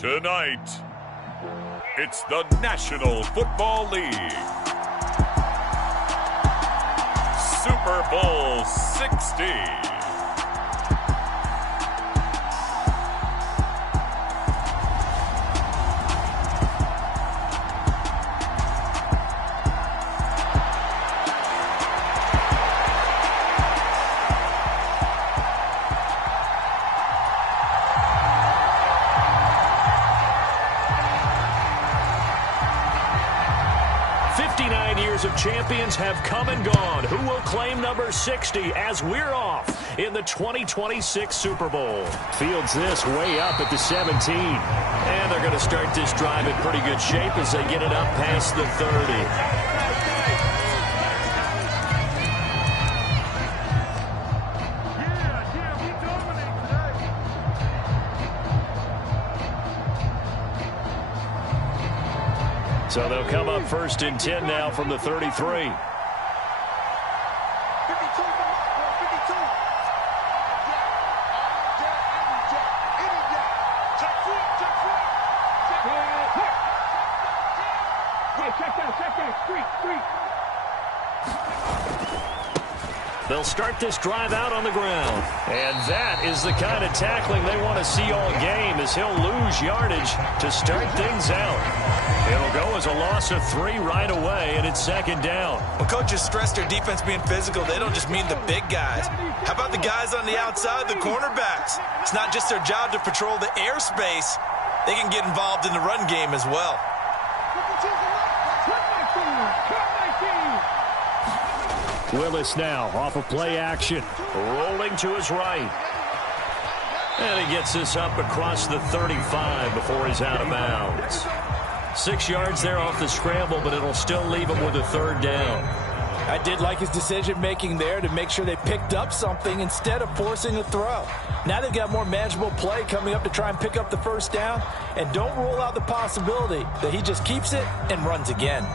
Tonight, it's the National Football League. Super Bowl 60. 59 years of champions have come and gone. Who will claim number 60 as we're off in the 2026 Super Bowl? Fields this way up at the 17. And they're going to start this drive in pretty good shape as they get it up past the 30. So they'll come up first and 10 now from the 33. They'll start this drive out on the ground. And that is the kind of tackling they want to see all game, as he'll lose yardage to start things out. It'll go as a loss of 3 right away, and it's second down. When coaches stress their defense being physical, they don't just mean the big guys. How about the guys on the outside, the cornerbacks? It's not just their job to patrol the airspace. They can get involved in the run game as well. Willis now off of play action, rolling to his right. And he gets this up across the 35 before he's out of bounds. 6 yards there off the scramble, but it'll still leave him with a third down. I did like his decision-making there to make sure they picked up something instead of forcing a throw. Now they've got more manageable play coming up to try and pick up the first down, and don't rule out the possibility that he just keeps it and runs again.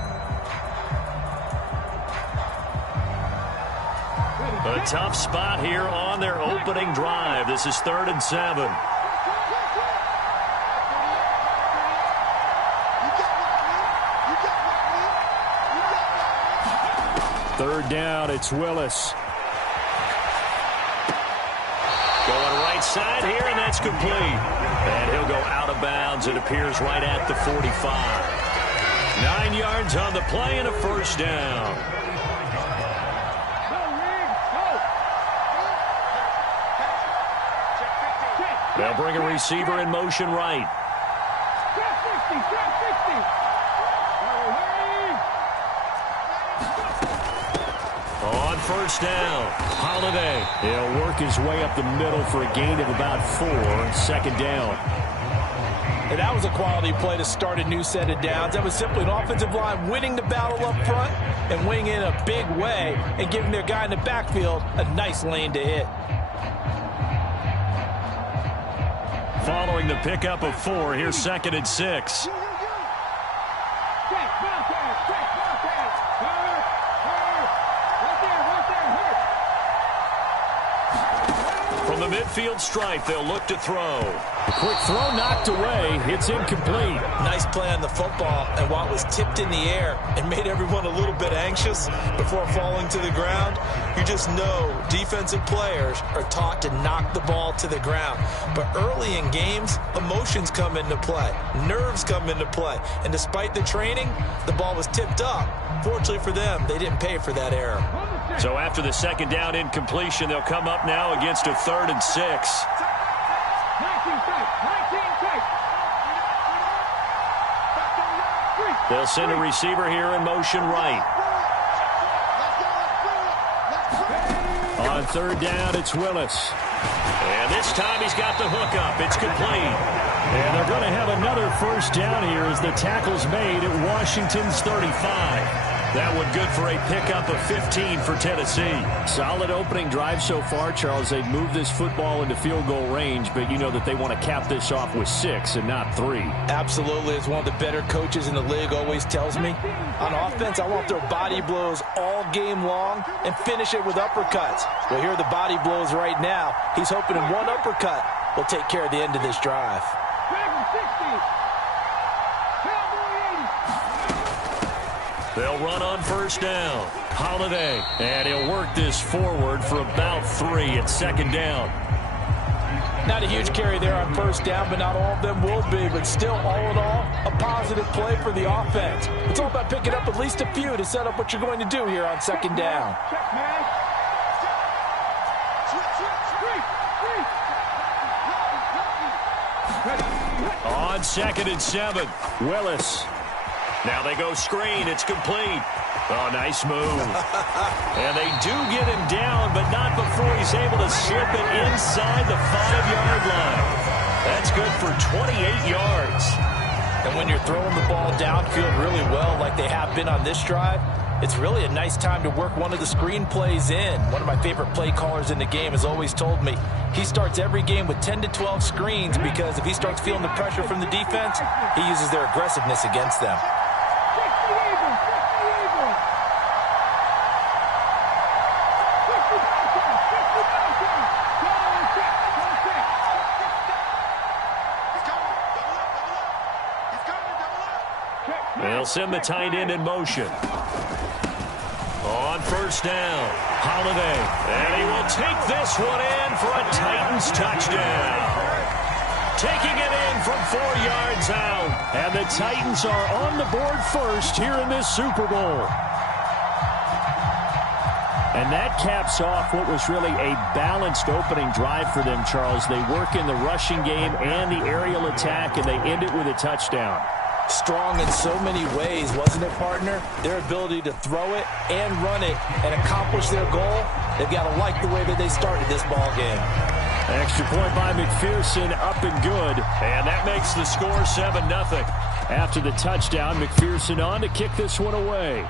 A tough spot here on their opening drive. This is 3rd and 7. Third down, it's Willis. Going right side here, and that's complete. And he'll go out of bounds. It appears right at the 45. 9 yards on the play and a first down. They'll bring a receiver in motion right. On first down, Holiday. He'll work his way up the middle for a gain of about 4. Second down. And that was a quality play to start a new set of downs. That was simply an offensive line winning the battle up front and winning in a big way and giving their guy in the backfield a nice lane to hit. Following the pickup of 4, here's 2nd and 6. From the midfield stripe, they'll look to throw. A quick throw knocked away. It's incomplete. Nice play on the football, and while it was tipped in the air and made everyone a little bit anxious before falling to the ground, you just know defensive players are taught to knock the ball to the ground. But early in games, emotions come into play. Nerves come into play. And despite the training, the ball was tipped up. Fortunately for them, they didn't pay for that error. So after the second down incompletion, they'll come up now against a 3rd and 6. They'll send a receiver here in motion right. On 3rd down, it's Willis. And this time he's got the hook up. It's complete. And they're going to have another first down here as the tackle's made at Washington's 35. That one good for a pickup of 15 for Tennessee. Solid opening drive so far, Charles. They've moved this football into field goal range, but you know that they want to cap this off with 6 and not 3. Absolutely. As one of the better coaches in the league always tells me, on offense, I want their body blows all game long and finish it with uppercuts. Well, here are the body blows right now. He's hoping in one uppercut will take care of the end of this drive. They'll run on first down. Holiday. And he'll work this forward for about 3 at second down. Not a huge carry there on first down, but not all of them will be. But still, all in all, a positive play for the offense. It's all about picking up at least a few to set up what you're going to do here on second down. On 2nd and 7, Willis. Now they go screen. It's complete. Oh, nice move. And they do get him down, but not before he's able to slip it inside the 5-yard line. That's good for 28 yards. And when you're throwing the ball downfield really well like they have been on this drive, it's really a nice time to work one of the screen plays in. One of my favorite play callers in the game has always told me he starts every game with 10 to 12 screens because if he starts feeling the pressure from the defense, he uses their aggressiveness against them. They'll send the tight end in motion. On first down, Holiday. And he will take this one in for a Titans touchdown. Taking it in from 4 yards out. And the Titans are on the board first here in this Super Bowl. And that caps off what was really a balanced opening drive for them, Charles. They work in the rushing game and the aerial attack, and they end it with a touchdown. Strong in so many ways, wasn't it, partner? Their ability to throw it and run it and accomplish their goal, they've got to like the way that they started this ball game. Extra point by McPherson, up and good. And that makes the score 7-0. After the touchdown, McPherson on to kick this one away.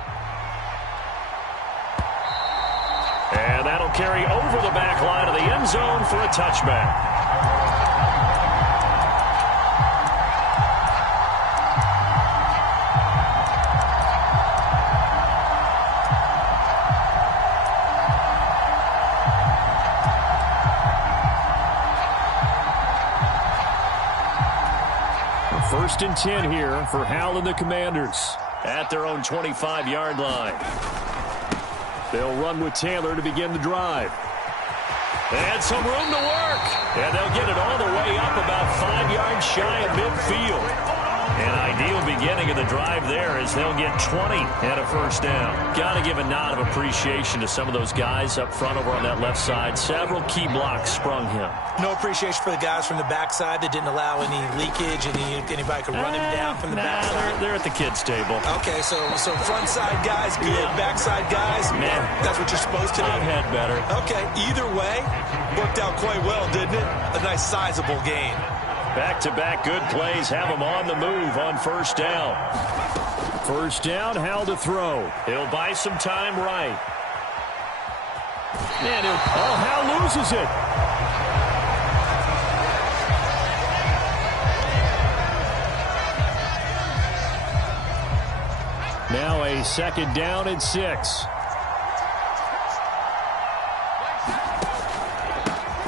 And that'll carry over the back line of the end zone for a touchback. First and 10 here for Hal and the Commanders at their own 25-yard line. They'll run with Taylor to begin the drive. And some room to work. And they'll get it all the way up about 5 yards shy of midfield. An ideal beginning of the drive there as they'll get 20 and a first down. Got to give a nod of appreciation to some of those guys up front over on that left side. Several key blocks sprung him. No appreciation for the guys from the backside that didn't allow any leakage. Anybody could run him down from the backside. They're at the kids' table. Okay, so front side guys good, backside guys, man, that's what you're supposed to do. I've had better. Okay, either way, worked out quite well, didn't it? A nice sizable gain. Back-to-back good plays have him on the move on first down. First down, Hal to throw. He'll buy some time right. And Hal loses it. Now a second down and 6.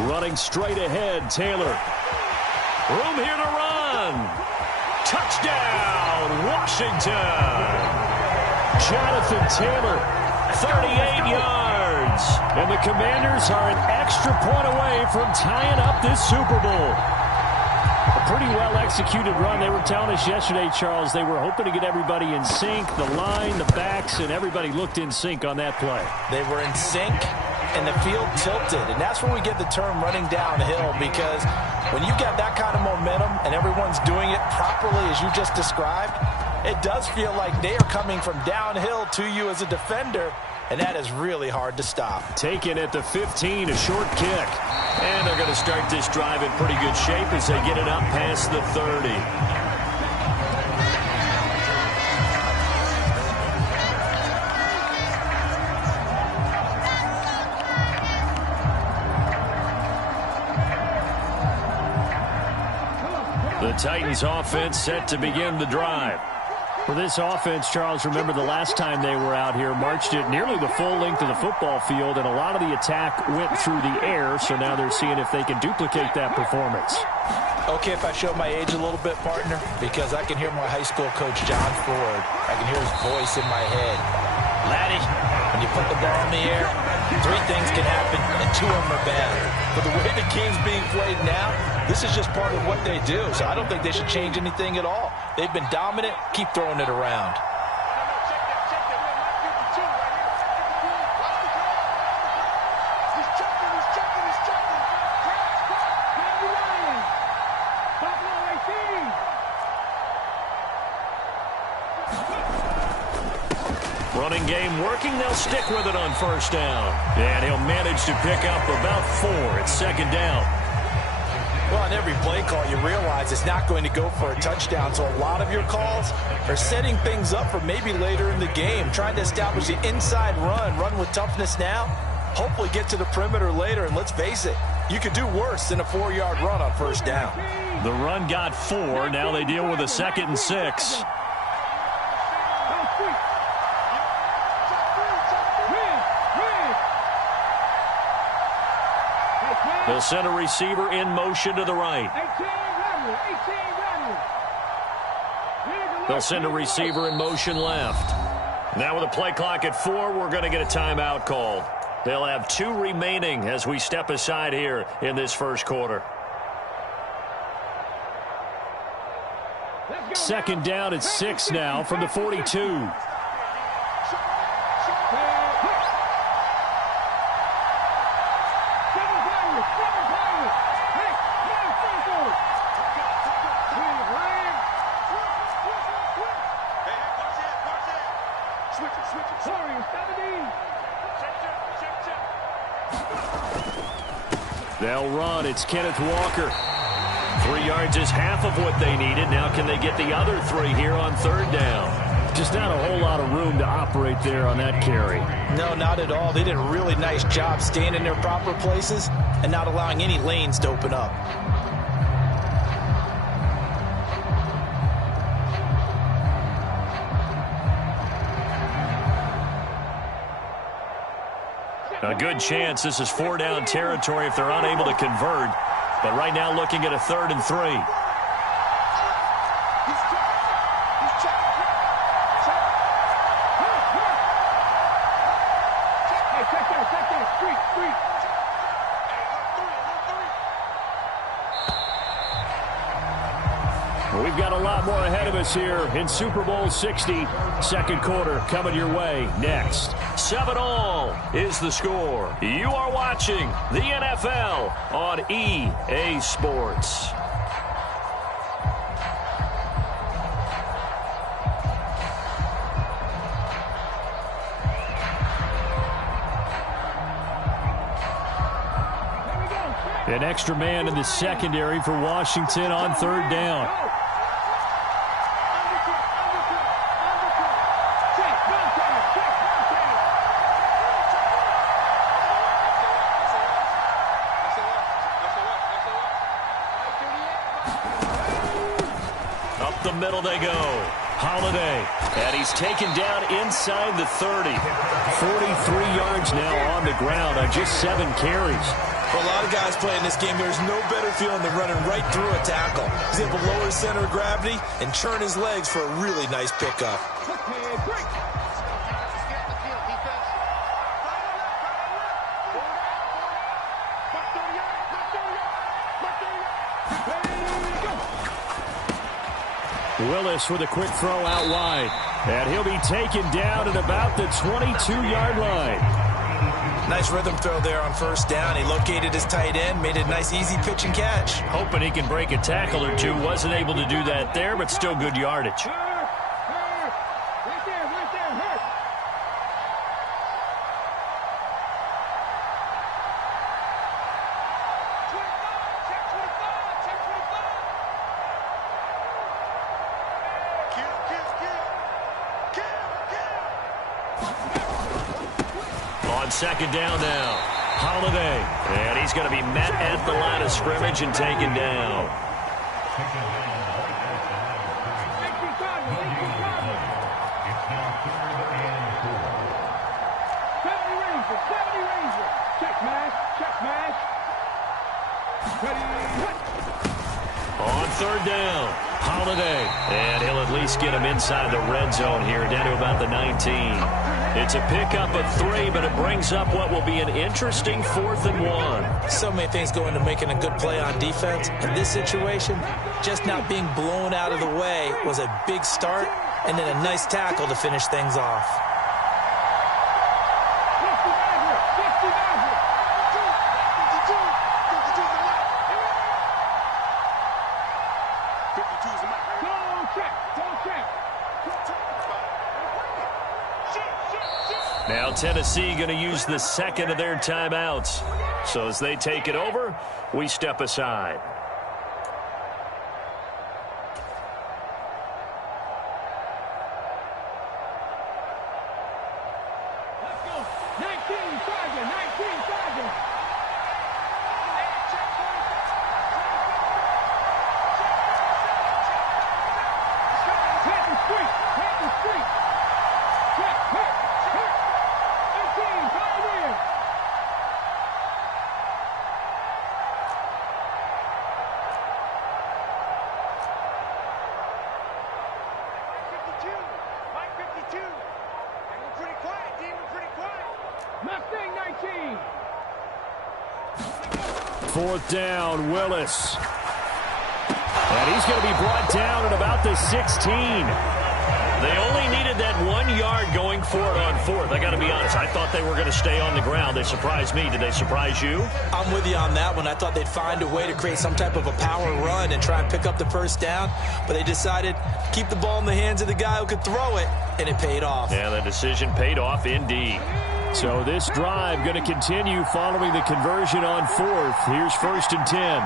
Running straight ahead, Taylor. Room here to run. Touchdown, Washington. Jonathan Taylor, 38 yards. And the Commanders are an extra point away from tying up this Super Bowl. A pretty well-executed run. They were telling us yesterday, Charles, they were hoping to get everybody in sync, the line, the backs, and everybody looked in sync on that play. They were in sync, and the field tilted. And that's where we get the term running downhill, because when you get that kind of momentum and everyone's doing it properly as you just described, it does feel like they are coming from downhill to you as a defender, and that is really hard to stop. Taken at the 15, a short kick. And they're going to start this drive in pretty good shape as they get it up past the 30. The Titans offense set to begin the drive. For this offense, Charles, remember the last time they were out here, marched it nearly the full length of the football field, and a lot of the attack went through the air, so now they're seeing if they can duplicate that performance. Okay, if I show my age a little bit, partner, because I can hear my high school coach, John Ford. I can hear his voice in my head. Laddie, when you put the ball in the air, 3 things can happen, and 2 of them are bad. But the way the game's being played now, this is just part of what they do, so I don't think they should change anything at all. They've been dominant. Keep throwing it around. Running game working. They'll stick with it on first down. And he'll manage to pick up about 4 at second down. Well, on every play call, you realize it's not going to go for a touchdown, so a lot of your calls are setting things up for maybe later in the game, trying to establish the inside run with toughness now, hopefully get to the perimeter later, and let's face it, you could do worse than a 4-yard run on first down. The run got 4. Now they deal with a 2nd and 6. They'll send a receiver in motion to the right. They'll send a receiver in motion left. Now with a play clock at 4, we're going to get a timeout called. They'll have 2 remaining as we step aside here in this first quarter. 2nd down at 6 now from the 42. They'll run. It's Kenneth Walker. 3 yards is half of what they needed. Now can they get the other 3 here on 3rd down? Just not a whole lot of room to operate there on that carry. No, not at all. They did a really nice job staying in their proper places and not allowing any lanes to open up. A good chance this is 4-down territory if they're unable to convert. But right now looking at a 3rd and 3. We've got a lot more ahead of us here in Super Bowl 60. 2nd quarter coming your way next. 7-all is the score. You are watching the NFL on EA Sports. An extra man in the secondary for Washington on 3rd down. Up the middle they go. Holiday. And he's taken down inside the 30. 43 yards now on the ground on just 7 carries. For a lot of guys playing this game, there's no better feeling than running right through a tackle. He's able to lower his center of gravity and churn his legs for a really nice pickup. Willis with a quick throw out wide. And he'll be taken down at about the 22-yard line. Nice rhythm throw there on first down. He located his tight end, made it a nice easy pitch and catch. Hoping he can break a tackle or two. Wasn't able to do that there, but still good yardage. On 2nd down now, Holiday. And he's going to be met at the line of scrimmage and taken down. third down. Holiday. And he'll at least get him inside the red zone here, down to about the 19. It's a pickup of 3, but it brings up what will be an interesting 4th and 1. So many things go into making a good play on defense. In this situation, just not being blown out of the way was a big start, and then a nice tackle to finish things off. Now Tennessee going to use the second of their timeouts. So as they take it over, we step aside. Let's go. 19 Tiger, 19 Tiger. Hampton Street, Hampton Street. Hurt. 18, Pioneer. Mike 52. And we're pretty quiet, team. We're pretty quiet. Mustang 19. 4th down, Willis. And he's going to be brought down at about the 16. They only needed that 1 yard going for it on 4th. I got to be honest, I thought they were going to stay on the ground. They surprised me. Did they surprise you? I'm with you on that one. I thought they'd find a way to create some type of a power run and try and pick up the first down, but they decided to keep the ball in the hands of the guy who could throw it, and it paid off. Yeah, the decision paid off indeed. So this drive going to continue following the conversion on 4th. Here's 1st and 10.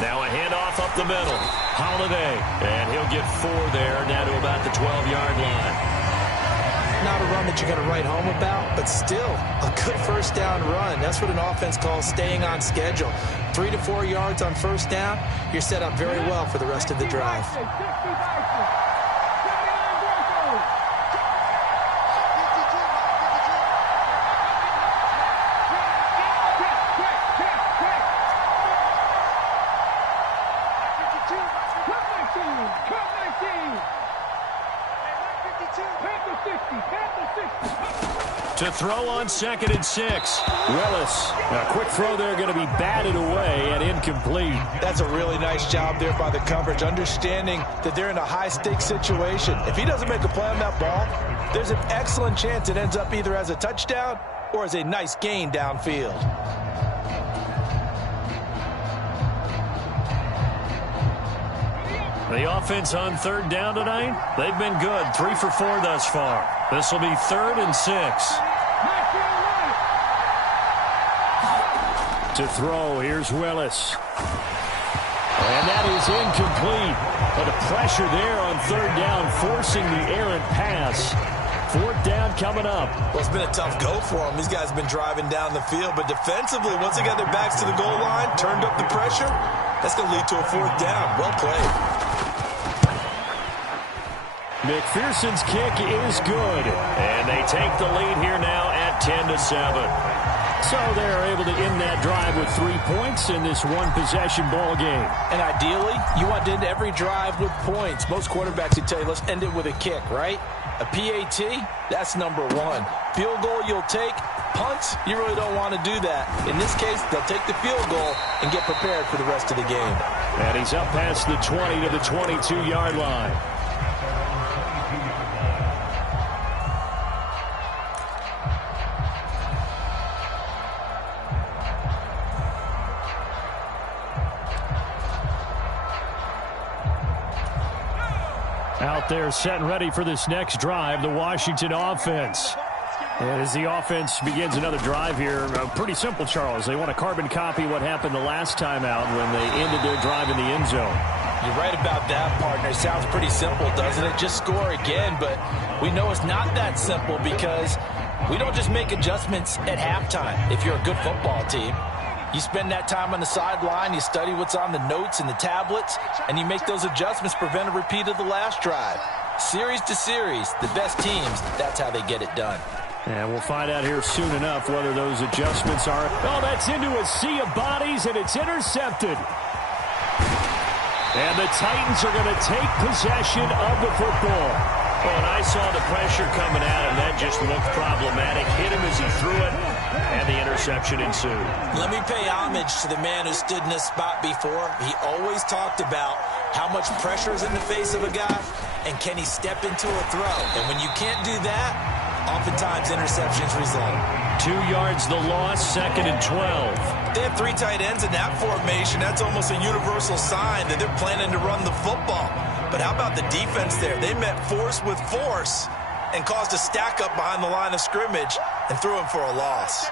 Now a handoff up the middle. Holiday. And he'll get 4 there, down to about the 12-yard line. Not a run that you're going to write home about, but still a good first down run. That's what an offense calls staying on schedule. 3 to 4 yards on first down, you're set up very well for the rest of the drive. To throw on 2nd and 6. Willis. A quick throw there going to be batted away and incomplete. That's a really nice job there by the coverage, understanding that they're in a high-stakes situation. If he doesn't make a play on that ball, there's an excellent chance it ends up either as a touchdown or as a nice gain downfield. The offense on 3rd down tonight, they've been good. 3 for 4 thus far. This will be 3rd and 6. To throw, here's Willis. And that is incomplete. But the pressure there on 3rd down, forcing the errant pass. 4th down coming up. Well, it's been a tough go for them. These guys have been driving down the field. But defensively, once they got their backs to the goal line, turned up the pressure, that's going to lead to a 4th down. Well played. McPherson's kick is good. And they take the lead here now at 10-7. So they're able to end that drive with 3 points in this one-possession ball game. And ideally, you want to end every drive with points. Most quarterbacks would tell you, let's end it with a kick, right? A PAT, that's number 1. Field goal you'll take. Punts, you really don't want to do that. In this case, they'll take the field goal and get prepared for the rest of the game. And he's up past the 20 to the 22-yard line. Out there set and ready for this next drive, the Washington offense. And as the offense begins another drive here, pretty simple, Charles. They want to carbon copy what happened the last time out when they ended their drive in the end zone. You're right about that, partner. Sounds pretty simple, doesn't it? Just score again, but we know it's not that simple because we don't just make adjustments at halftime if you're a good football team. You spend that time on the sideline, you study what's on the notes and the tablets, and you make those adjustments, prevent a repeat of the last drive. Series to series, the best teams, that's how they get it done. And we'll find out here soon enough whether those adjustments are. Oh, that's into a sea of bodies, and it's intercepted. And the Titans are going to take possession of the football. Oh, and I saw the pressure coming at him. That just looked problematic. Hit him as he threw it, and the interception ensued. Let me pay homage to the man who stood in this spot before. He always talked about how much pressure is in the face of a guy, and can he step into a throw. And when you can't do that, oftentimes interceptions result. 2 yards the loss, 2nd and 12. They have 3 tight ends in that formation. That's almost a universal sign that they're planning to run the football. But how about the defense there? They met force with force and caused a stack up behind the line of scrimmage and threw him for a loss.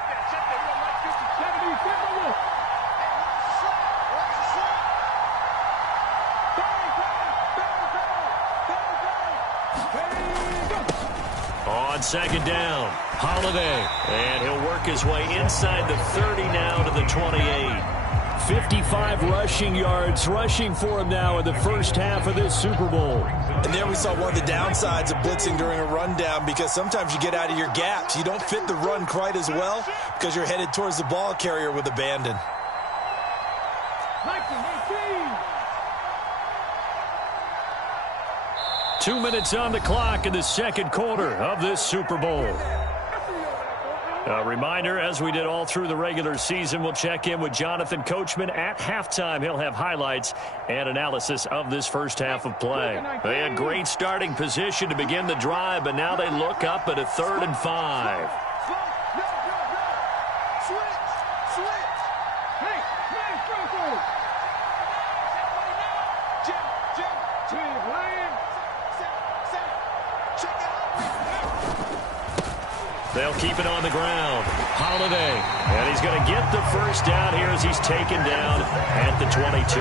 On 2nd down, Holiday. And he'll work his way inside the 30 now to the 28. 55 rushing yards rushing for him now in the first half of this Super Bowl. And there we saw one of the downsides of blitzing during a rundown, because sometimes you get out of your gaps. You don't fit the run quite as well because you're headed towards the ball carrier with abandon. 2 minutes on the clock in the second quarter of this Super Bowl. A reminder, as we did all through the regular season, we'll check in with Jonathan Coachman at halftime. He'll have highlights and analysis of this first half of play. They had great starting position to begin the drive, but now they look up at a 3rd and 5. They'll keep it on the ground. Holiday. And he's going to get the first down here as he's taken down at the 22.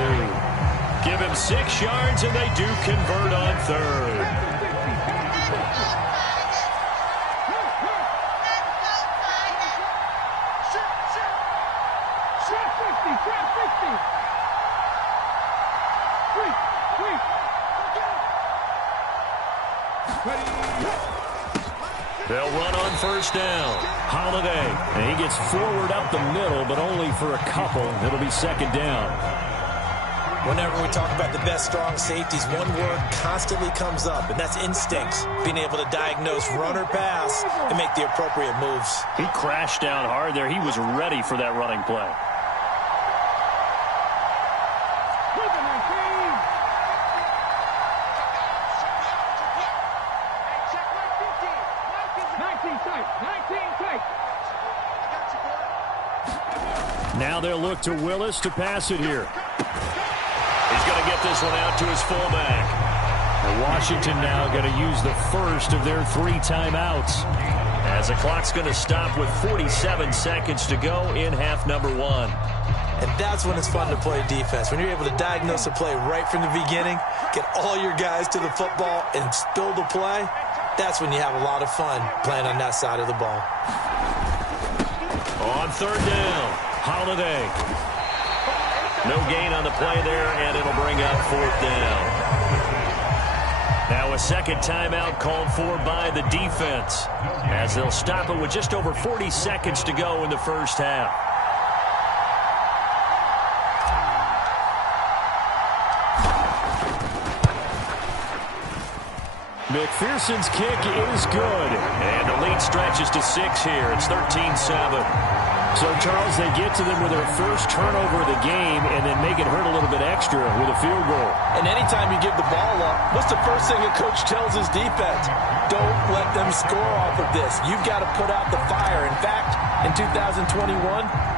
Give him 6 yards, and they do convert on 3rd. They'll run on first down. Holiday. And he gets forward up the middle, but only for a couple. It'll be 2nd down. Whenever we talk about the best strong safeties, one word constantly comes up, and that's instincts. Being able to diagnose run or pass and make the appropriate moves. He crashed down hard there. He was ready for that running play. Now they'll look to Willis to pass it here. He's going to get this one out to his fullback. And Washington now going to use the first of their 3 timeouts, as the clock's going to stop with 47 seconds to go in half number 1. And that's when it's fun to play defense. When you're able to diagnose a play right from the beginning, get all your guys to the football, and spill the play, that's when you have a lot of fun playing on that side of the ball. On 3rd down, Holiday. No gain on the play there, and it'll bring up 4th down. Now a second timeout called for by the defense, as they'll stop it with just over 40 seconds to go in the first half. McPherson's kick is good, and the lead stretches to 6 here. It's 13-7. So, Charles, they get to them with their first turnover of the game and then make it hurt a little bit extra with a field goal. And anytime you give the ball up, what's the first thing a coach tells his defense? Don't let them score off of this. You've got to put out the fire. In fact, in 2021,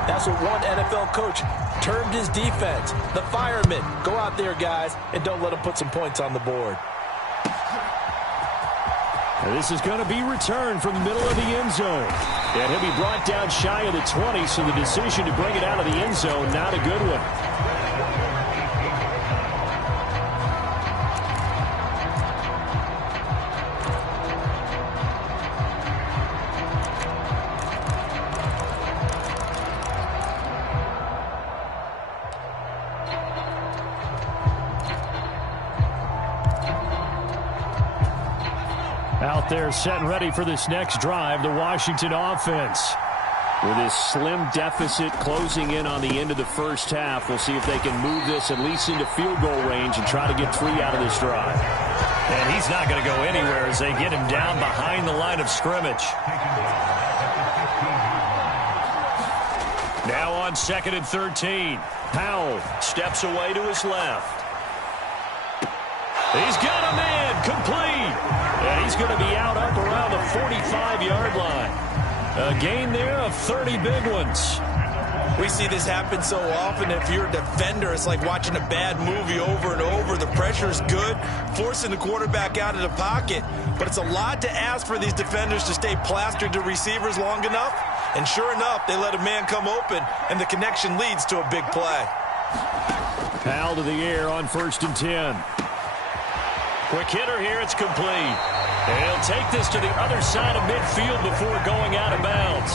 that's what one NFL coach termed his defense, the firemen. Go out there, guys, and don't let them put some points on the board. And this is going to be returned from the middle of the end zone. And he'll be brought down shy of the 20, so the decision to bring it out of the end zone, not a good one. Out there set and ready for this next drive, the Washington offense. With this slim deficit closing in on the end of the first half, we'll see if they can move this at least into field goal range and try to get 3 out of this drive. And he's not going to go anywhere as they get him down behind the line of scrimmage. Now on 2nd and 13. Powell steps away to his left. He's got a man complete. And he's going to be out up around the 45-yard line. A gain there of 30 big ones. We see this happen so often. If you're a defender, it's like watching a bad movie over and over. The pressure's good, forcing the quarterback out of the pocket. But it's a lot to ask for these defenders to stay plastered to receivers long enough. And sure enough, they let a man come open, and the connection leads to a big play. Powell to the air on 1st and 10. Quick hitter here, it's complete. And he'll take this to the other side of midfield before going out of bounds.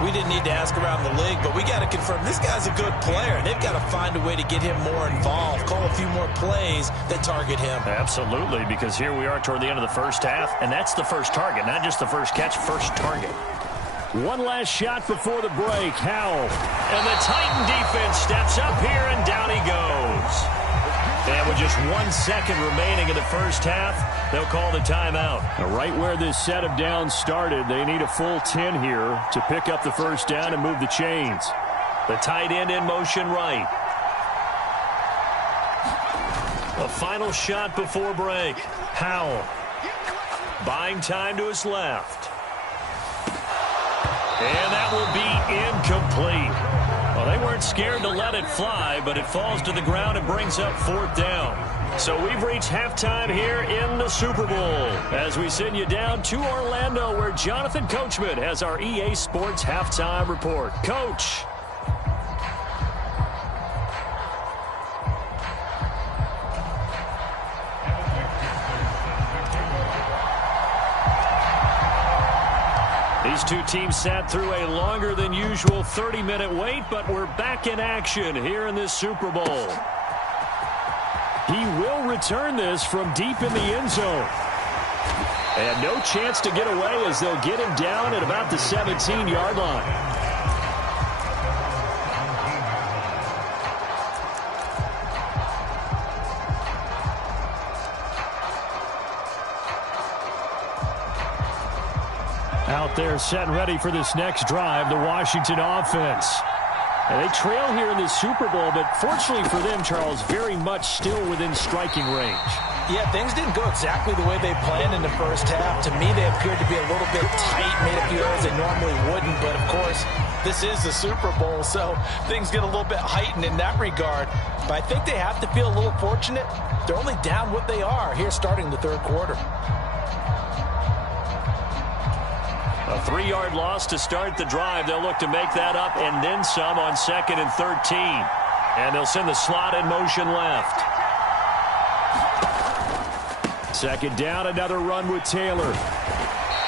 We didn't need to ask around the league, but we got to confirm this guy's a good player. They've got to find a way to get him more involved, call a few more plays that target him. Absolutely, because here we are toward the end of the first half, and that's the first target, not just the first catch, first target. One last shot before the break. Howell. And the Titan defense steps up here, and down he goes. And with just 1 second remaining in the first half, they'll call the timeout. Right where this set of downs started, they need a full 10 here to pick up the first down and move the chains. The tight end in motion right. A final shot before break. Howell. Buying time to his left. And that will be incomplete. Well, they weren't scared to let it fly, but it falls to the ground and brings up 4th down. So we've reached halftime here in the Super Bowl as we send you down to Orlando where Jonathan Coachman has our EA Sports Halftime Report. Coach. These two teams sat through a longer than usual 30-minute wait, but we're back in action here in this Super Bowl. He will return this from deep in the end zone. And no chance to get away as they'll get him down at about the 17-yard line. Out there set and ready for this next drive, the Washington offense. And they trail here in this Super Bowl, but fortunately for them, Charles, very much still within striking range. Yeah, things didn't go exactly the way they planned in the first half. To me, they appeared to be a little bit tight, made a few errors they normally wouldn't. But, of course, this is the Super Bowl, so things get a little bit heightened in that regard. But I think they have to feel a little fortunate. They're only down what they are here starting the third quarter. A 3-yard loss to start the drive. They'll look to make that up and then some on 2nd and 13. And they'll send the slot in motion left. 2nd down, another run with Taylor.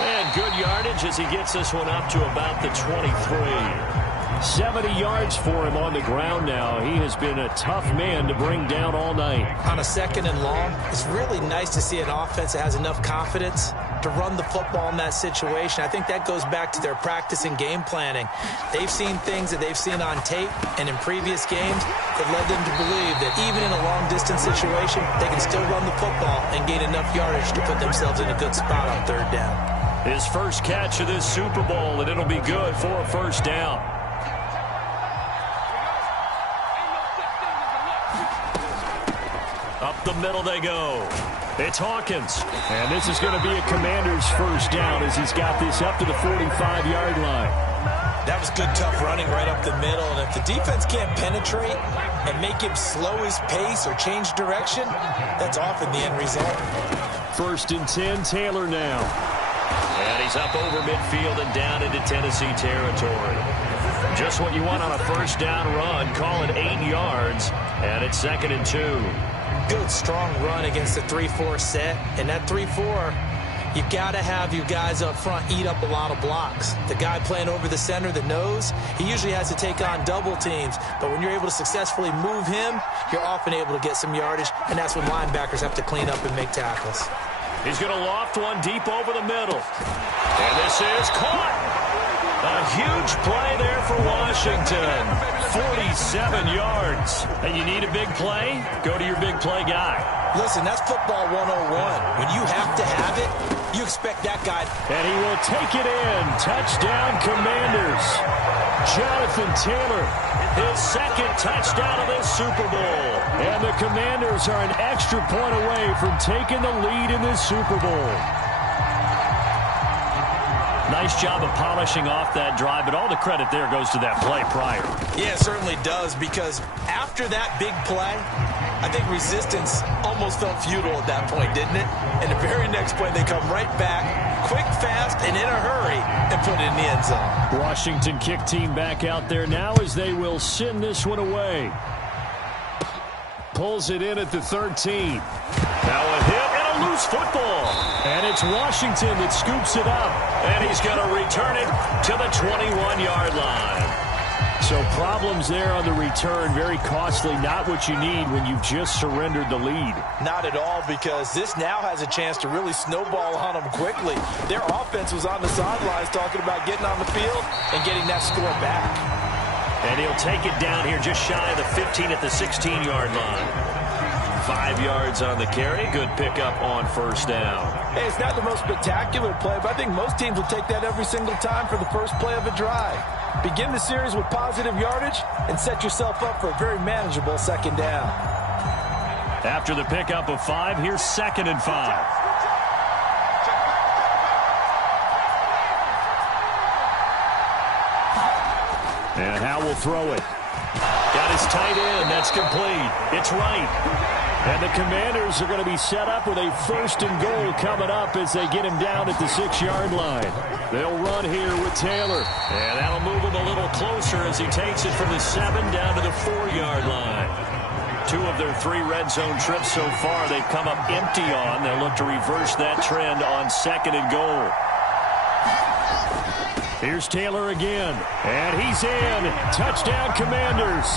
And good yardage as he gets this one up to about the 23. 70 yards for him on the ground now. He has been a tough man to bring down all night. On a 2nd and long, it's really nice to see an offense that has enough confidence to run the football in that situation. I think that goes back to their practice and game planning. They've seen things that they've seen on tape and in previous games that led them to believe that even in a long-distance situation, they can still run the football and gain enough yardage to put themselves in a good spot on 3rd down. His first catch of this Super Bowl, and it'll be good for a 1st down. Up the middle they go. It's Hawkins. And this is going to be a Commander's 1st down as he's got this up to the 45-yard line. That was good, tough running right up the middle. And if the defense can't penetrate and make him slow his pace or change direction, that's often the end result. 1st and 10, Taylor now. And he's up over midfield and down into Tennessee territory. Just what you want on a 1st down run. Call it 8 yards. And it's 2nd and 2. Good, strong run against the 3-4 set. And that 3-4, you got to have your guys up front eat up a lot of blocks. The guy playing over the center, the nose, he usually has to take on double teams. But when you're able to successfully move him, you're often able to get some yardage. And that's when linebackers have to clean up and make tackles. He's going to loft one deep over the middle. And this is caught. A huge play there for Washington. 47 yards. And you need a big play? Go to your big play guy. Listen, that's football 101. When you have to have it, you expect that guy. And he will take it in. Touchdown, Commanders. Jonathan Taylor, his second touchdown of this Super Bowl. And the Commanders are an extra point away from taking the lead in this Super Bowl. Nice job of polishing off that drive, but all the credit there goes to that play prior. Yeah, it certainly does, because after that big play, I think resistance almost felt futile at that point, didn't it? And the very next play, they come right back, quick, fast, and in a hurry, and put it in the end zone. Washington kick team back out there now as they will send this one away. Pulls it in at the 13. Now a hit and a loose football. And it's Washington that scoops it up. And he's going to return it to the 21-yard line. So problems there on the return. Very costly. Not what you need when you've just surrendered the lead. Not at all, because this now has a chance to really snowball on them quickly. Their offense was on the sidelines talking about getting on the field and getting that score back. And he'll take it down here just shy of the 15 at the 16-yard line. 5 yards on the carry. Good pickup on first down. Hey, it's not the most spectacular play, but I think most teams will take that every single time for the first play of a drive. Begin the series with positive yardage and set yourself up for a very manageable second down. After the pickup of 5, here's 2nd and 5. And Howe will throw it. Got his tight end. That's complete. It's right. And the Commanders are going to be set up with a 1st and goal coming up as they get him down at the 6-yard line. They'll run here with Taylor. And that'll move him a little closer as he takes it from the 7 down to the 4-yard line. 2 of their 3 red zone trips so far they've come up empty on. They'll look to reverse that trend on 2nd and goal. Here's Taylor again. And he's in. Touchdown, Commanders.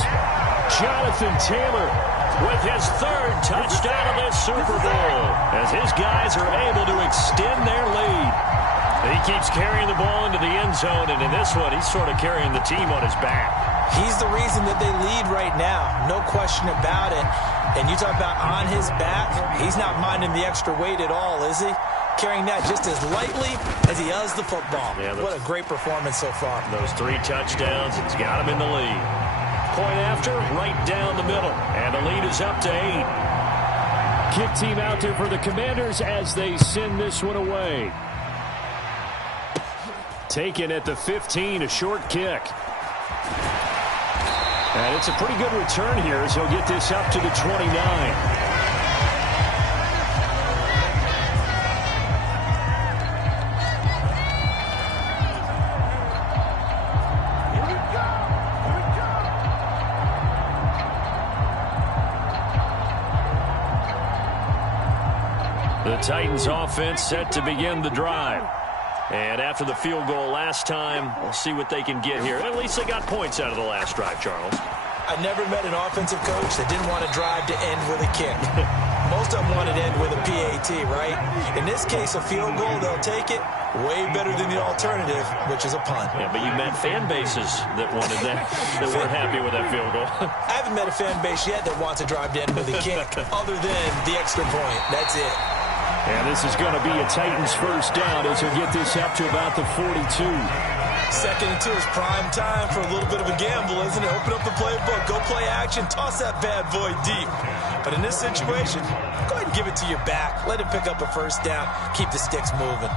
Jonathan Taylor with his 3rd touchdown of this Super Bowl as his guys are able to extend their lead. He keeps carrying the ball into the end zone, and in this one, he's sort of carrying the team on his back. He's the reason that they lead right now. No question about it. And you talk about on his back, he's not minding the extra weight at all, is he? Carrying that just as lightly as he does the football. Yeah, what a great performance so far. Those 3 touchdowns, it's got him in the lead. Point after, right down the middle. And the lead is up to 8. Kick team out there for the Commanders as they send this one away. Taken at the 15, a short kick. And it's a pretty good return here as he'll get this up to the 29. The Titans offense set to begin the drive. And after the field goal last time, we'll see what they can get here. At least they got points out of the last drive, Charles. I never met an offensive coach that didn't want to drive to end with a kick. Most of them wanted to end with a PAT, right? In this case, a field goal, they'll take it. Way better than the alternative, which is a punt. Yeah, but you met fan bases that wanted that weren't happy with that field goal. I haven't met a fan base yet that wants to drive to end with a kick other than the extra point. That's it. And this is going to be a Titans first down as he'll get this up to about the 42. 2nd and 2 is prime time for a little bit of a gamble, isn't it? Open up the playbook, go play action, toss that bad boy deep. But in this situation, go ahead and give it to your back. Let him pick up a first down. Keep the sticks moving.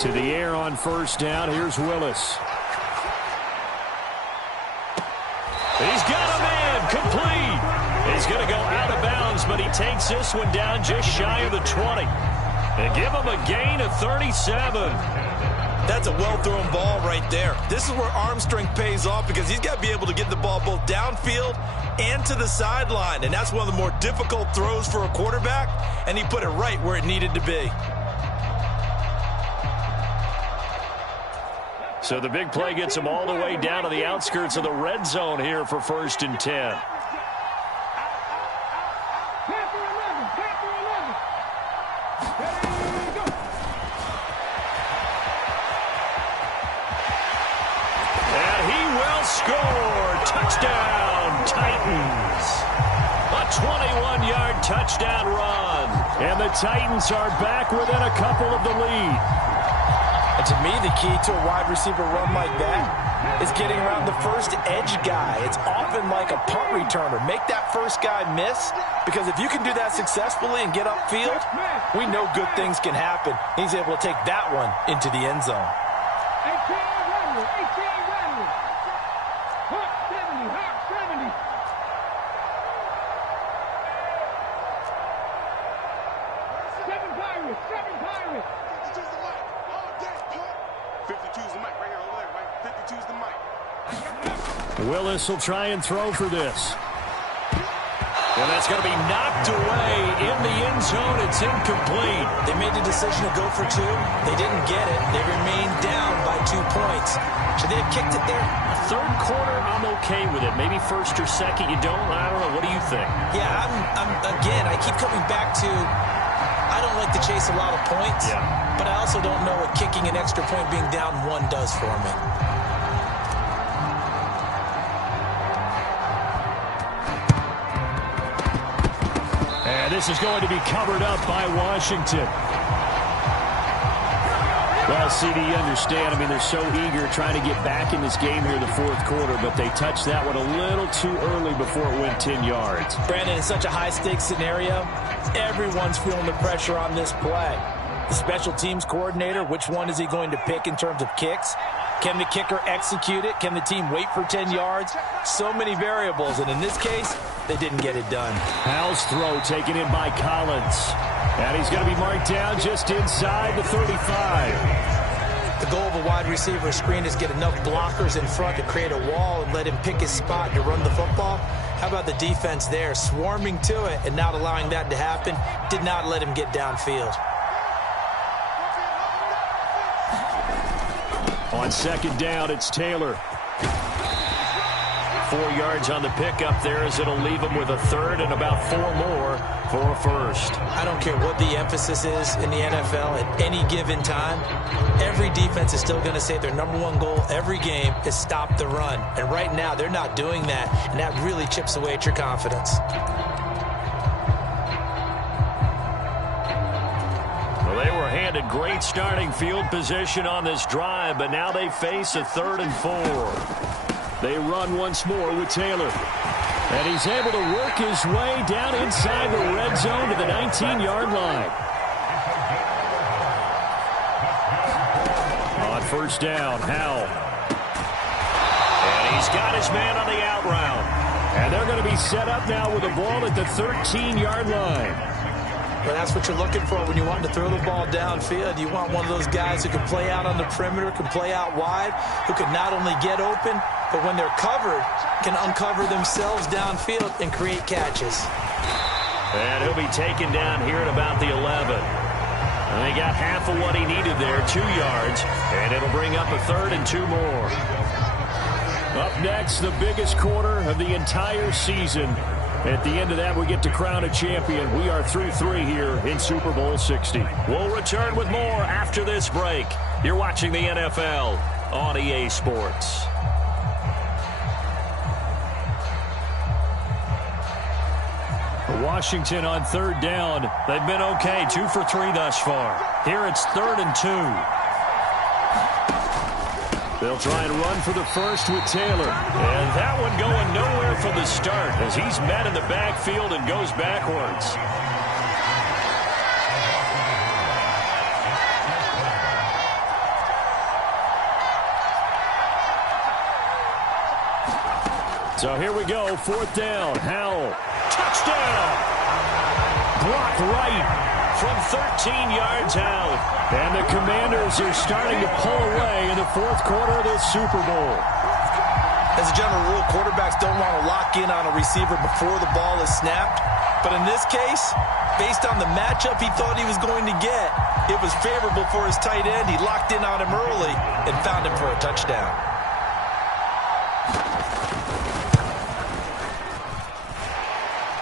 To the air on first down. Here's Willis. He's got a man. Complete. He's going to go out of bounds, but he takes this one down just shy of the 20. And give him a gain of 37. That's a well-thrown ball right there. This is where arm strength pays off because he's got to be able to get the ball both downfield and to the sideline. And that's one of the more difficult throws for a quarterback, and he put it right where it needed to be. So the big play gets them all the way down to the outskirts of the red zone here for 1st and 10. Score! Touchdown, Titans! A 21-yard touchdown run. And the Titans are back within a couple of the lead. And to me, the key to a wide receiver run like that is getting around the first edge guy. It's often like a punt returner. Make that first guy miss, because if you can do that successfully and get upfield, we know good things can happen. He's able to take that one into the end zone. Willis will try and throw for this. And that's going to be knocked away in the end zone. It's incomplete. They made the decision to go for 2. They didn't get it. They remained down by 2 points. Should they have kicked it there? Third quarter, I'm okay with it. Maybe first or second, you don't. I don't know. What do you think? Yeah, again, I keep coming back to, I don't like to chase a lot of points. Yeah. But I also don't know what kicking an extra point being down 1 does for me. This is going to be covered up by Washington. Well, CD, you understand. I mean, they're so eager trying to get back in this game here in the fourth quarter, but they touched that one a little too early before it went 10 yards. Brandon, in such a high-stakes scenario, everyone's feeling the pressure on this play. The special teams coordinator, which one is he going to pick in terms of kicks? Can the kicker execute it? Can the team wait for 10 yards? So many variables, and in this case, they didn't get it done. Howell's throw taken in by Collins. And he's going to be marked down just inside the 35. The goal of a wide receiver screen is get enough blockers in front to create a wall and let him pick his spot to run the football. How about the defense there, swarming to it and not allowing that to happen? Did not let him get downfield. On 2nd down, it's Taylor. 4 yards on the pickup there, as it'll leave him with a 3rd and about 4 more for a 1st. I don't care what the emphasis is in the NFL at any given time. Every defense is still going to say their #1 goal every game is stop the run. And right now, they're not doing that, and that really chips away at your confidence. They were handed great starting field position on this drive, but now they face a 3rd and 4. They run once more with Taylor. And he's able to work his way down inside the red zone to the 19-yard line. On 1st down, Howell. And he's got his man on the out route. And they're going to be set up now with the ball at the 13-yard line. Well, that's what you're looking for when you want to throw the ball downfield. You want one of those guys who can play out on the perimeter, can play out wide, who can not only get open, but when they're covered, can uncover themselves downfield and create catches. And he'll be taken down here at about the 11. And they got half of what he needed there, 2 yards, and it'll bring up a 3rd and 2 more. Up next, the biggest quarter of the entire season. At the end of that, we get to crown a champion. We are through 3 here in Super Bowl 60. We'll return with more after this break. You're watching the NFL on EA Sports. Washington on 3rd down. They've been okay, 2 for 3 thus far. Here it's 3rd and 2. They'll try and run for the 1st with Taylor. And that one going nowhere from the start as he's met in the backfield and goes backwards. So here we go, 4th down. Howell. Touchdown! Blocked right from 13 yards out. And the Commanders are starting to pull away in the 4th quarter of this Super Bowl. As a general rule, quarterbacks don't want to lock in on a receiver before the ball is snapped. But in this case, based on the matchup he thought he was going to get, it was favorable for his tight end. He locked in on him early and found him for a touchdown.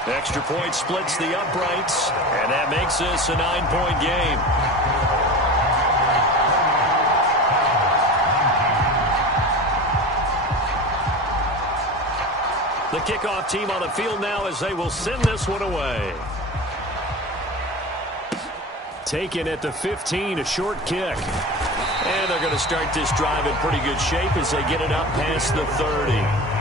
Extra point splits the uprights, and that makes this a 9-point game. The kickoff team on the field now as they will send this one away. Taken at the 15, a short kick. And they're going to start this drive in pretty good shape as they get it up past the 30.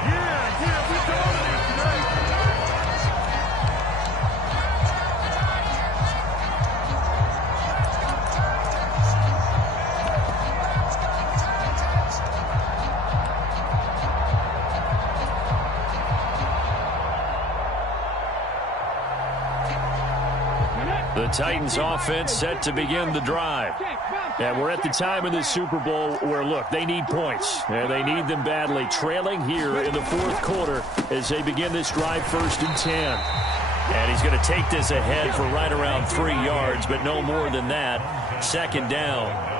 The Titans offense set to begin the drive. And we're at the time in the Super Bowl where, look, they need points. And they need them badly. Trailing here in the fourth quarter as they begin this drive 1st and 10. And he's going to take this ahead for right around 3 yards, but no more than that. 2nd down.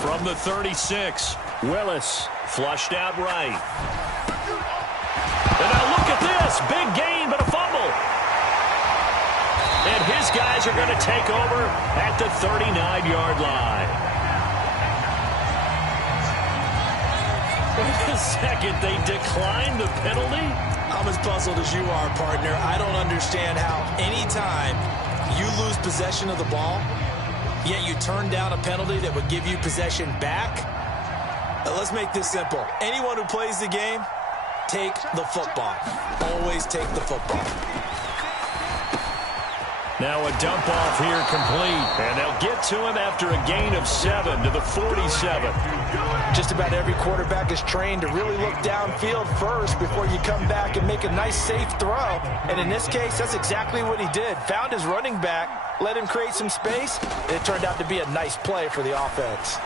From the 36, Willis flushed out right. And now look at this. Big gain, but a fumble. And his guys are going to take over at the 39-yard line. Wait a second. They declined the penalty? I'm as puzzled as you are, partner. I don't understand how anytime you lose possession of the ball, yet you turn down a penalty that would give you possession back. Let's make this simple. Anyone who plays the game, take the football. Always take the football. Now a dump off here complete. And they'll get to him after a gain of 7 to the 47. Just about every quarterback is trained to really look downfield first before you come back and make a nice, safe throw. And in this case, that's exactly what he did. Found his running back, let him create some space, and it turned out to be a nice play for the offense.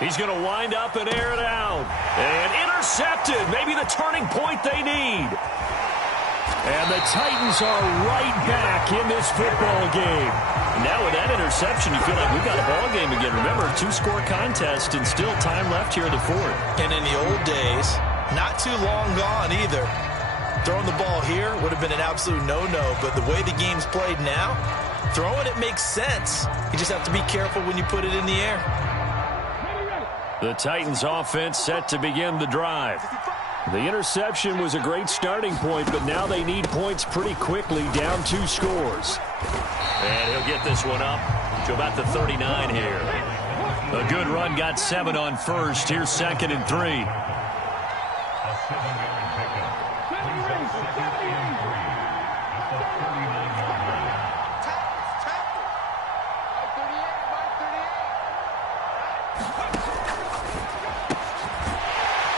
He's going to wind up and air it out. And intercepted. Maybe the turning point they need. And the Titans are right back in this football game. Now with that interception, you feel like we've got a ball game again. Remember, 2-score contest and still time left here in the 4th. And in the old days, not too long gone either. Throwing the ball here would have been an absolute no-no, but the way the game's played now, throwing it makes sense. You just have to be careful when you put it in the air. The Titans offense set to begin the drive. The interception was a great starting point, but now they need points pretty quickly, down 2 scores. And he'll get this one up to about the 39 here. A good run, got 7 on first. Here's 2nd and 3.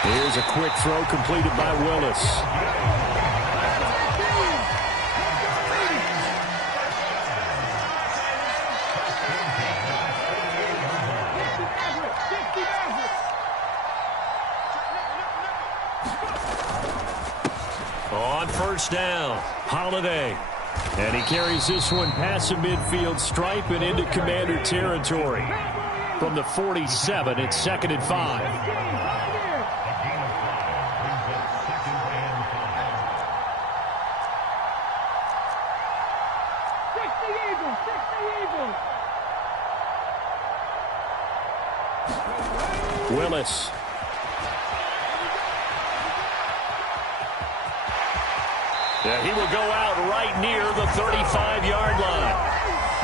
Here's a quick throw completed by Willis. On 1st down, Holiday. And he carries this one past the midfield stripe and into Commander territory. From the 47, it's 2nd and 5. Willis. Yeah, he will go out right near the 35-yard line.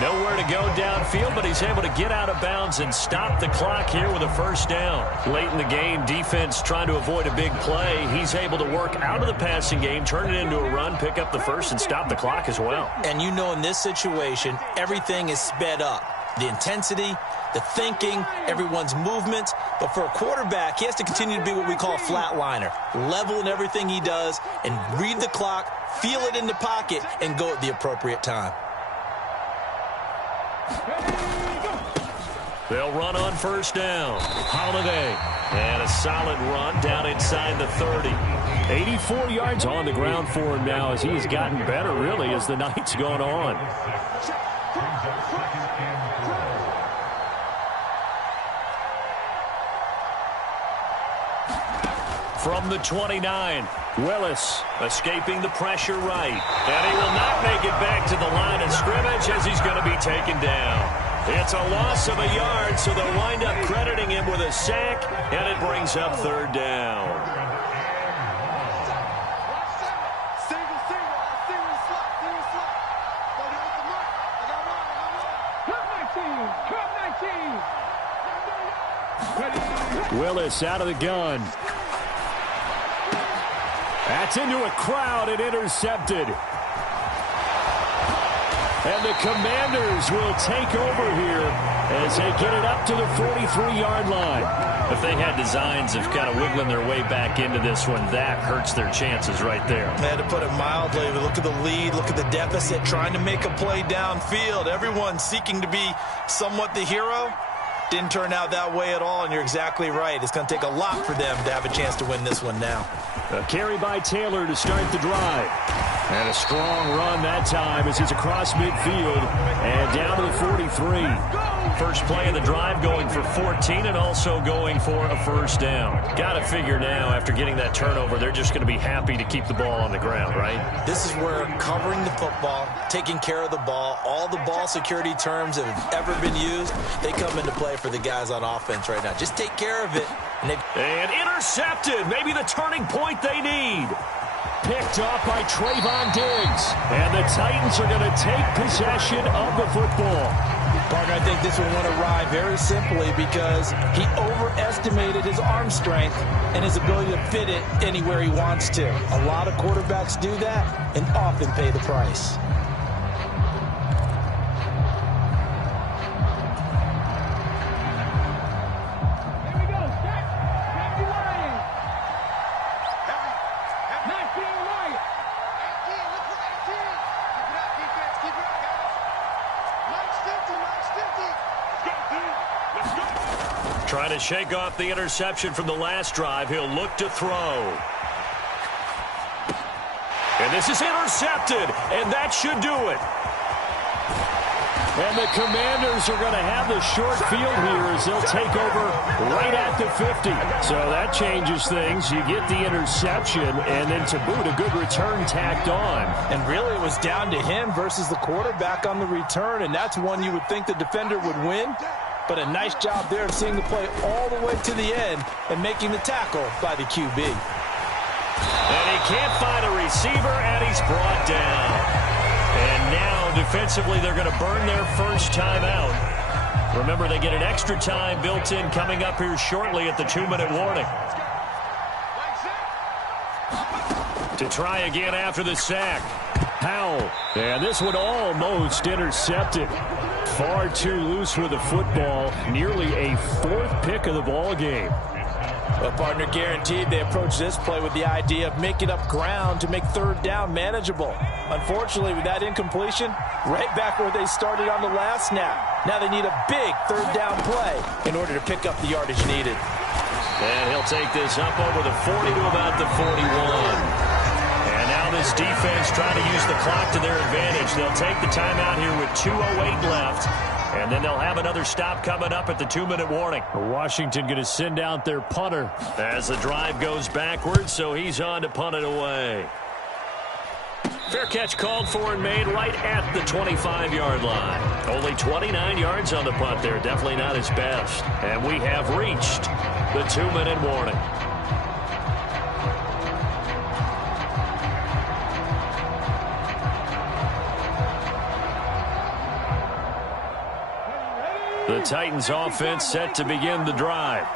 Nowhere to go downfield, but he's able to get out of bounds and stop the clock here with a 1st down. Late in the game, defense trying to avoid a big play. He's able to work out of the passing game, turn it into a run, pick up the 1st, and stop the clock as well. And you know in this situation, everything is sped up. The intensity, the thinking, everyone's movement. But for a quarterback, he has to continue to be what we call a flatliner. Level in everything he does and read the clock, feel it in the pocket, and go at the appropriate time. They'll run on first down. Holiday. And a solid run down inside the 30. 84 yards on the ground for him now as he's gotten better, really, as the night's gone on. From the 29, Willis escaping the pressure right. And he will not make it back to the line of scrimmage as he's going to be taken down. It's a loss of a yard, so they'll wind up crediting him with a sack, and it brings up third down. Willis out of the gun. That's into a crowd and intercepted. And the Commanders will take over here as they get it up to the 43-yard line. If they had designs of kind of wiggling their way back into this one, that hurts their chances right there. They had to put it mildly. Look at the lead, look at the deficit, trying to make a play downfield. Everyone seeking to be somewhat the hero. Didn't turn out that way at all, and you're exactly right. It's going to take a lot for them to have a chance to win this one now. A carry by Taylor to start the drive. And a strong run that time as he's across midfield and down to the 43. First play of the drive going for 14 and also going for a first down. Got to figure now after getting that turnover, they're just going to be happy to keep the ball on the ground, right? This is where covering the football, taking care of the ball, all the ball security terms that have ever been used, they come into play for the guys on offense right now. Just take care of it. And intercepted. Maybe the turning point they need. Picked off by Trayvon Diggs. And the Titans are going to take possession of the football. Partner, I think this one went awry very simply because he overestimated his arm strength and his ability to fit it anywhere he wants to. A lot of quarterbacks do that and often pay the price. Trying to shake off the interception from the last drive. He'll look to throw. And this is intercepted, and that should do it. And the Commanders are going to have the short field here as they'll take over right at the 50. So that changes things. You get the interception, and then to boot, a good return tacked on. And really, it was down to him versus the quarterback on the return, and that's one you would think the defender would win. But a nice job there of seeing the play all the way to the end and making the tackle by the QB. And he can't find a receiver, and he's brought down. And now, defensively, they're going to burn their first time out. Remember, they get an extra time built in coming up here shortly at the 2-minute warning. To try again after the sack. Howell. And this one almost intercepted. Far too loose with the football. Nearly a fourth pick of the ball game. Well, partner, guaranteed they approach this play with the idea of making up ground to make third down manageable. Unfortunately, with that incompletion, right back where they started on the last snap. Now they need a big third down play in order to pick up the yardage needed. And he'll take this up over the 40 to about the 41. And now this defense trying to use the clock to their advantage. They'll take the timeout here with 2:08 left. And then they'll have another stop coming up at the 2-minute warning. Washington going to send out their punter as the drive goes backwards, so he's on to punt it away. Fair catch called for and made right at the 25-yard line. Only 29 yards on the punt there. Definitely not his best. And we have reached the 2-minute warning. The Titans offense set to begin the drive.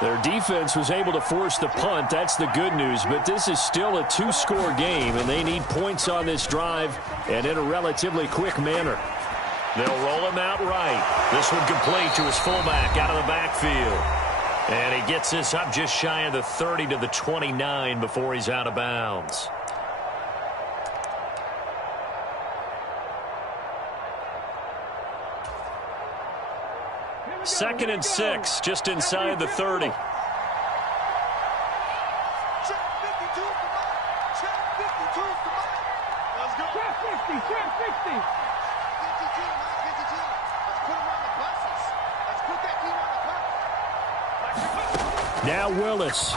Their defense was able to force the punt. That's the good news, but this is still a 2-score game, and they need points on this drive and in a relatively quick manner. They'll roll him out right. This one complete to his fullback out of the backfield. And he gets this up just shy of the 30 to the 29 before he's out of bounds. 2nd and 6, just inside the 30. Check 52 for Mike. Check 52 for Mike. Let's go. Check 50. Check 50. 52, Mike. 52. Let's put him on the buses. Let's put that team on the bus. Now Willis.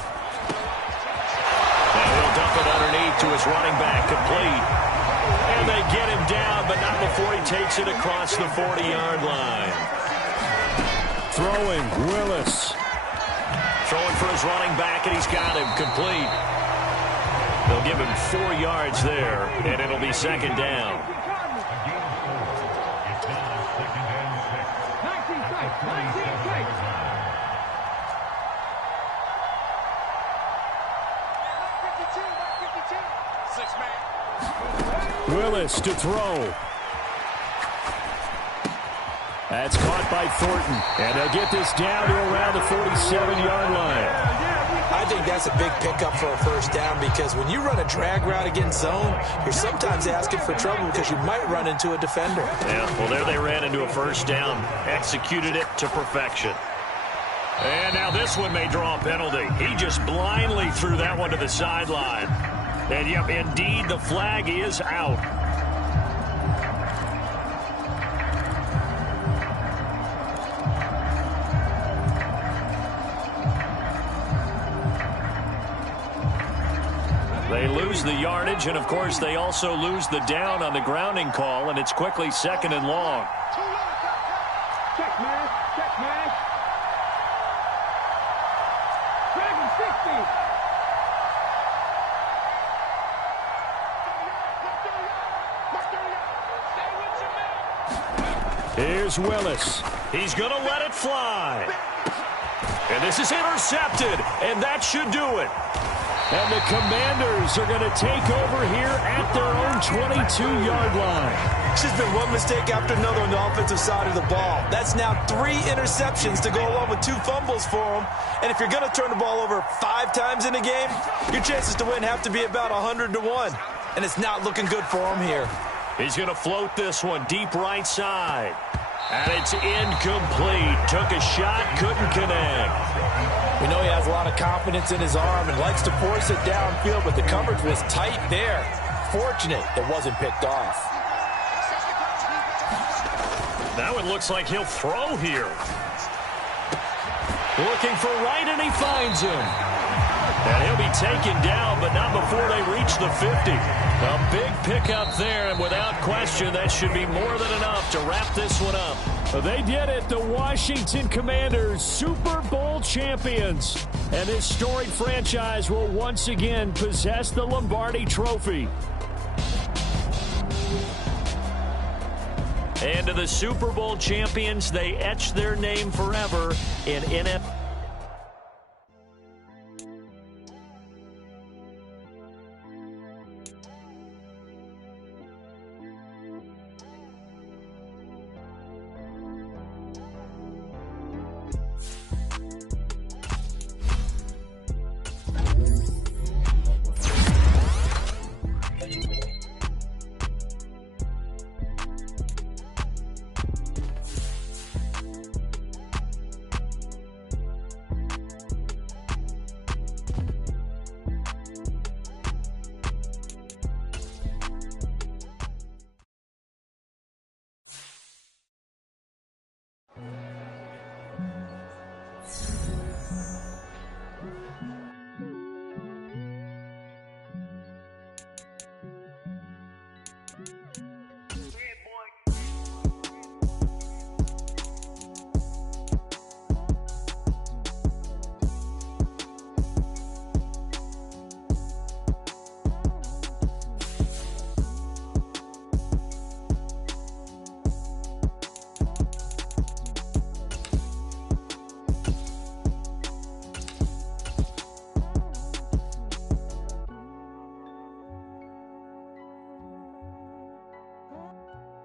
And he'll dump it underneath to his running back, complete. And they get him down, but not before he takes it across the 40-yard line. Throwing, Willis. Throwing for his running back, and he's got him complete. They'll give him 4 yards there, and it'll be 2nd down. 6 man. Willis to throw. That's caught by Thornton. And they'll get this down to around the 47-yard line. I think that's a big pickup for a first down because when you run a drag route against zone, you're sometimes asking for trouble because you might run into a defender. Yeah, well, there they ran into a first down. Executed it to perfection. And now this one may draw a penalty. He just blindly threw that one to the sideline. And, yep, indeed, the flag is out. They lose the yardage, and, of course, they also lose the down on the grounding call, and it's quickly 2nd and long. Check, man. Check, man. Dragon 60. Here's Willis. He's going to let it fly. And this is intercepted, and that should do it. And the Commanders are going to take over here at their own 22-yard line. It's just been one mistake after another on the offensive side of the ball. That's now 3 interceptions to go along with 2 fumbles for them. And if you're going to turn the ball over 5 times in a game, your chances to win have to be about 100 to 1. And it's not looking good for him here. He's going to float this one deep right side. And it's incomplete. Took a shot, couldn't connect. We know he has a lot of confidence in his arm and likes to force it downfield, but the coverage was tight there. Fortunate it wasn't picked off. That one looks like he'll throw here. Looking for right, and he finds him. And he'll be taken down, but not before they reach the 50. A big pickup there, and without question, that should be more than enough to wrap this one up. They did it. The Washington Commanders, Super Bowl champions. And this storied franchise will once again possess the Lombardi Trophy. And to the Super Bowl champions, they etch their name forever in NFL.